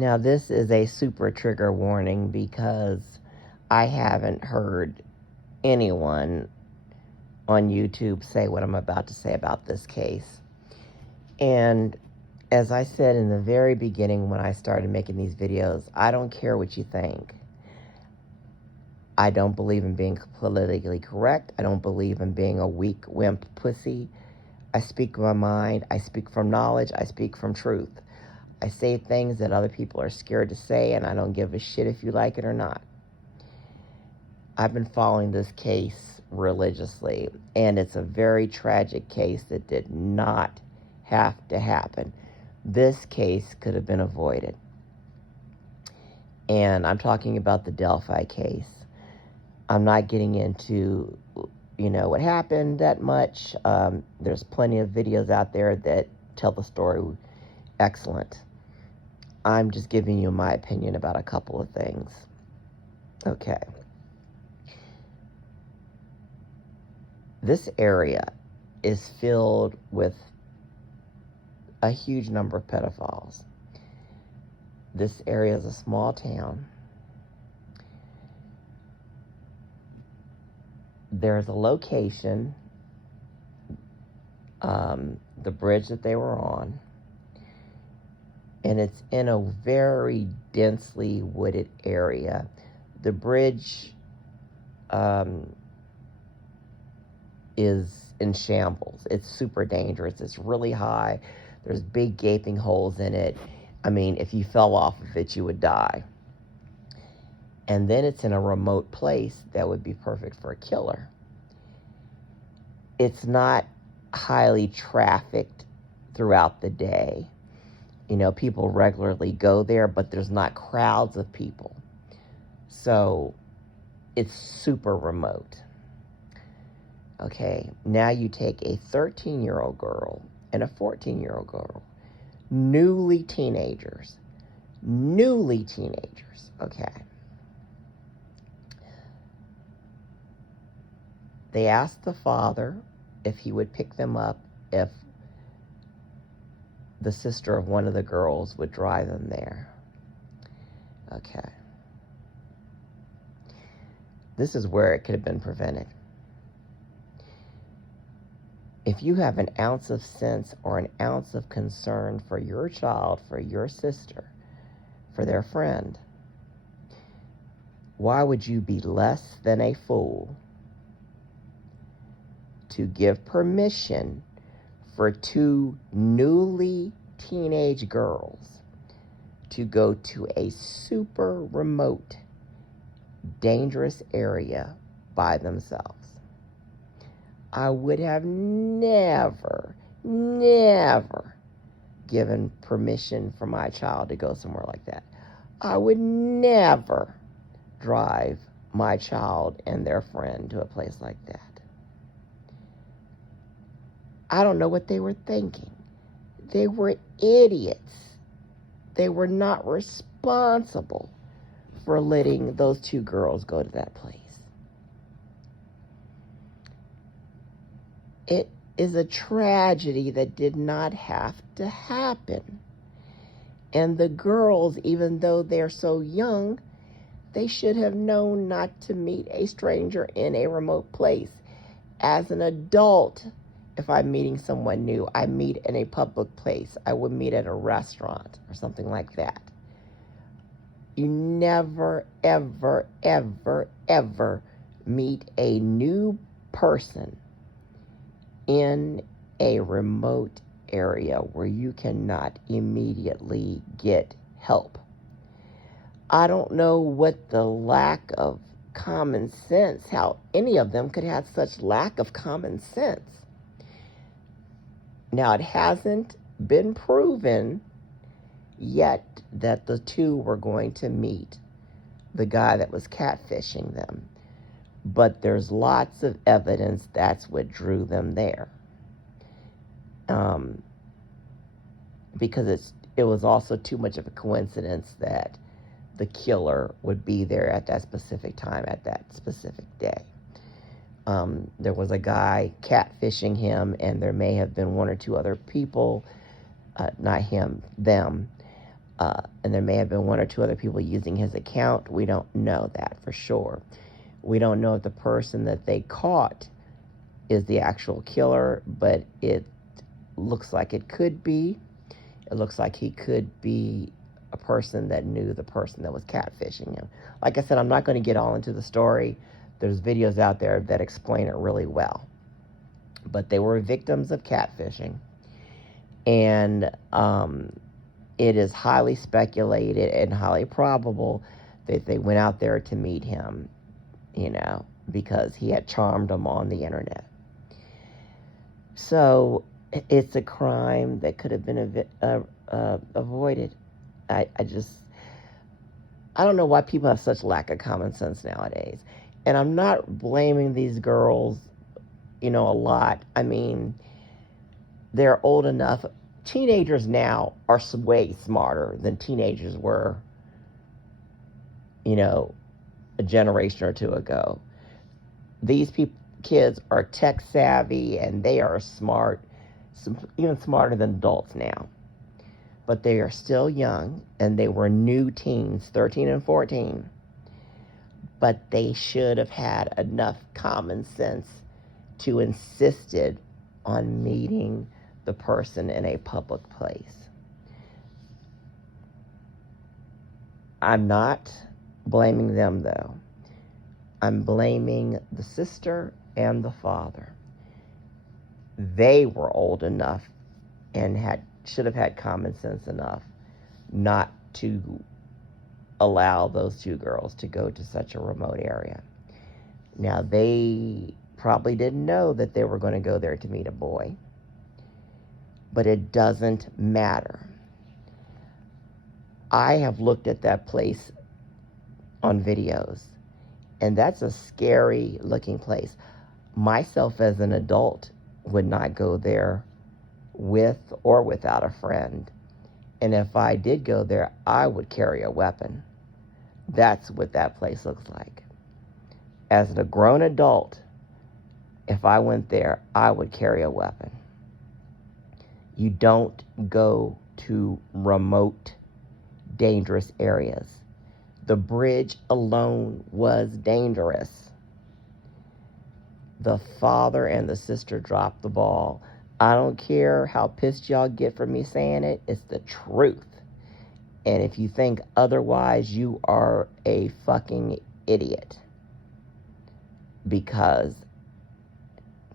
Now, this is a super trigger warning because I haven't heard anyone on YouTube say what I'm about to say about this case. And as I said in the very beginning when I started making these videos, I don't care what you think. I don't believe in being politically correct. I don't believe in being a weak, wimp pussy. I speak my mind. I speak from knowledge. I speak from truth. I say things that other people are scared to say, and I don't give a shit if you like it or not. I've been following this case religiously, and it's a very tragic case that did not have to happen. This case could have been avoided. And I'm talking about the Delphi case. I'm not getting into, what happened that much. There's plenty of videos out there that tell the story excellent. I'm just giving you my opinion about a couple of things. Okay. This area is filled with a huge number of pedophiles. This area is a small town. There's a location, the bridge that they were on, and it's in a very densely wooded area. The bridge is in shambles. It's super dangerous. It's really high. There's big gaping holes in it. I mean, if you fell off of it, you would die. And then it's in a remote place that would be perfect for a killer. It's not highly trafficked throughout the day. People regularly go there, but there's not crowds of people. So it's super remote. Okay, now you take a 13-year-old girl and a 14-year-old girl, newly teenagers, okay. They asked the father if he would pick them up if the sister of one of the girls would drive them there. Okay. This is where it could have been prevented. If you have an ounce of sense or an ounce of concern for your child, for your sister, for their friend, why would you be less than a fool to give permission for two newly teenage girls to go to a super remote, dangerous area by themselves? I would have never given permission for my child to go somewhere like that. I would never drive my child and their friend to a place like that. I don't know what they were thinking. They were idiots. They were not responsible for letting those two girls go to that place. It is a tragedy that did not have to happen. And the girls, even though they're so young, they should have known not to meet a stranger in a remote place. As an adult, if I'm meeting someone new, I meet in a public place. I would meet at a restaurant or something like that. You never, ever, ever, ever meet a new person in a remote area where you cannot immediately get help. I don't know what the lack of common sense, how any of them could have such lack of common sense. Now, it hasn't been proven yet that the two were going to meet the guy that was catfishing them. But there's lots of evidence that's what drew them there. Because it was also too much of a coincidence that the killer would be there at that specific time, at that specific day. There was a guy catfishing him, and there may have been one or two other people, not him, them, And there may have been one or two other people using his account. We don't know that for sure. We don't know if the person that they caught is the actual killer, but it looks like it could be. It looks like he could be a person that knew the person that was catfishing him. Like I said, I'm not going to get all into the story. There's videos out there that explain it really well. But they were victims of catfishing. And it is highly speculated and highly probable that they went out there to meet him, because he had charmed them on the internet. So it's a crime that could have been avoided. I don't know why people have such lack of common sense nowadays. And I'm not blaming these girls, a lot. I mean, they're old enough. Teenagers now are way smarter than teenagers were, a generation or two ago. These kids are tech savvy and they are smart, even smarter than adults now. But they are still young, and they were new teens, 13 and 14. But they should have had enough common sense to insisted on meeting the person in a public place. I'm not blaming them, though. I'm blaming the sister and the father. They were old enough and should have had common sense enough not to allow those two girls to go to such a remote area. Now, they probably didn't know that they were going to go there to meet a boy, but it doesn't matter. I have looked at that place on videos, and that's a scary looking place. Myself as an adult would not go there with or without a friend. And if I did go there, I would carry a weapon. That's what that place looks like. As a grown adult, if I went there, I would carry a weapon. You don't go to remote, dangerous areas. The bridge alone was dangerous. The father and the sister dropped the ball. I don't care how pissed y'all get for me saying it. It's the truth. And if you think otherwise, you are a fucking idiot. Because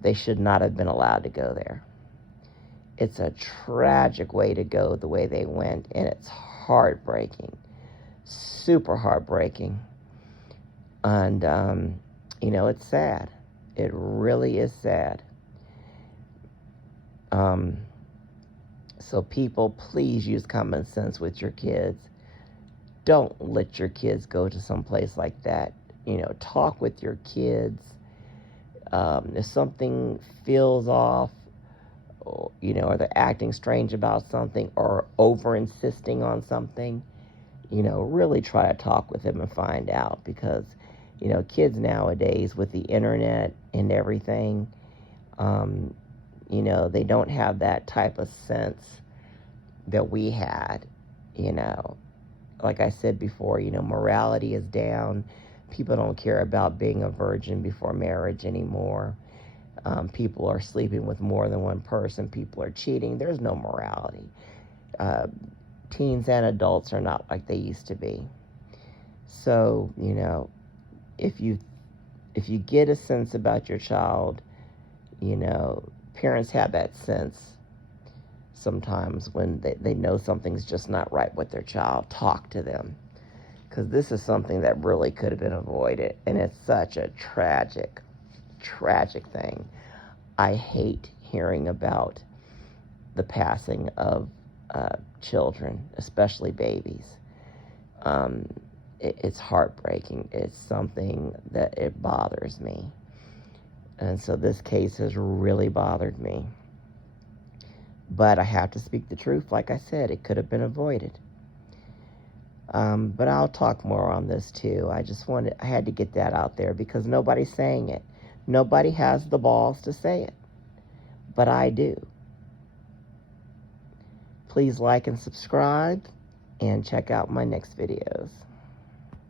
they should not have been allowed to go there. It's a tragic way to go the way they went. And it's heartbreaking. Super heartbreaking. And, it's sad. It really is sad. So people, please use common sense with your kids. Don't let your kids go to some place like that. Talk with your kids. If something feels off, or they're acting strange about something or over insisting on something, really try to talk with them and find out. Because, kids nowadays with the internet and everything, they don't have that type of sense that we had, Like I said before, morality is down. People don't care about being a virgin before marriage anymore. People are sleeping with more than one person. People are cheating. There's no morality. Teens and adults are not like they used to be. So, if you get a sense about your child, parents have that sense sometimes when they know something's just not right with their child. Talk to them, because this is something that really could have been avoided, and it's such a tragic thing. I hate hearing about the passing of children, especially babies. It's heartbreaking. It's something that it bothers me. And so this case has really bothered me. But I have to speak the truth. Like I said, it could have been avoided. But I'll talk more on this too. I had to get that out there because nobody's saying it. Nobody has the balls to say it. But I do. Please like and subscribe. and check out my next videos.